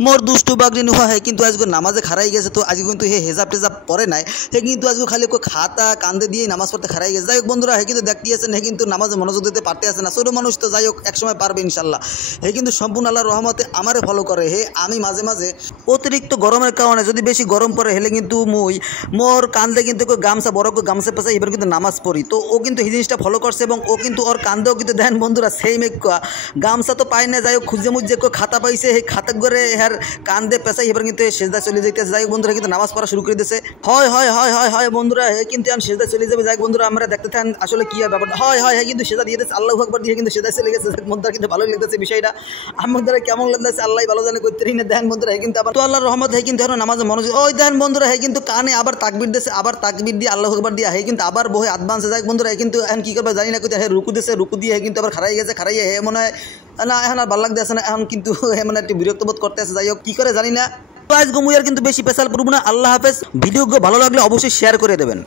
মোর দুষ্টু বাগরি নুহা হে কিন্তু আজকে নামাজে খারাই গেছে। তো আজকে কিন্তু হে হেজাব টেজাব পরে নাই, হে কিন্তু আজকে খালি খাতা কান্দে দিয়ে নামাজ পড়তে খারাই গেছে। যাই হোক বন্ধুরা, হে কিন্তু দেখতে আছেন হে কিন্তু নামাজে মনোযোগ দিতে পারতে আছে না, ছোটো মানুষ তো। যাই হোক একসময় পারবে ইনশাল্লাহ। হে কিন্তু সম্পূর্ণ আল্লাহর রহমতে আমারে ফলো করে। হে আমি মাঝে মাঝে অতিরিক্ত গরমের কারণে যদি বেশি গরম পড়ে হেলে কিন্তু মোর কান্দে কিন্তু গামছা বড় গামছা পেঁচাই এবার কিন্তু নামাজ পড়ি। তো ও কিন্তু এই জিনিসটা ফলো করছে এবং ও কিন্তু ওর কান্দেও কিন্তু দেন বন্ধুরা সেম এক গামছা তো পাই না। যাই হোক খুঁজে মুজে খাতা পাইছে, সেই খাতা করে হ্যার কান্দে পেঁচাই এবার কিন্তু সেজদা চলে যেতেছে। যাই হোক বন্ধুরা কিন্তু নামাজ পড়া শুরু করে দিয়েছে। হয় হয় হয় হয় হয় বন্ধুরা, হে কিন্তু এখন সেজদা চলে যাবে। যাই হোক বন্ধুরা আমরা দেখতে থাকেন আসলে কি ব্যাপার। হয় হয় হ্যাঁ কিন্তু সেজদা দিয়ে দিচ্ছে, আল্লাহু আকবার দিয়ে কিন্তু সেজদা চলে গেছে। বন্ধুরা কিন্তু ভালোই লাগতেছে বিষয়টা, আমার দ্বারা কেমন লাগতেছে আল্লাহ ভালো জানে, করতে না। দেখেন বন্ধুরা হে কিন্তু আবার তো আল্লাহর রহমত হে কিন্তু এখন নামাজে মনোযোগ। ওই দেখেন বন্ধুরা হে কিন্তু কানে আবার তাকবির দিয়েছে, আবার তাকবির দিয়ে আল্লাহু আকবার দিয়ে হে কিন্তু আবার বহে অ্যাডভান্সে। যাই বন্ধুরা হে কিন্তু এখন কি করবে জানি না, হে রুকু দিয়েছে, রুকু দিয়ে হে কিন্তু আবার খারাই গেছে। খারাইয়ে হে মনে হয় না এখন আর ভালো লাগতেছে না, এখন কিন্তু হে মানে একটু বিরক্ত বোধ করতে আছে। যাই হোক কি করে জানি না। তো আজকে মুই আর কিন্তু বেশি পেশাল পড়ব না। আল্লাহ হাফেজ। ভিডিও ভালো লাগলে অবশ্যই শেয়ার করে দেবেন।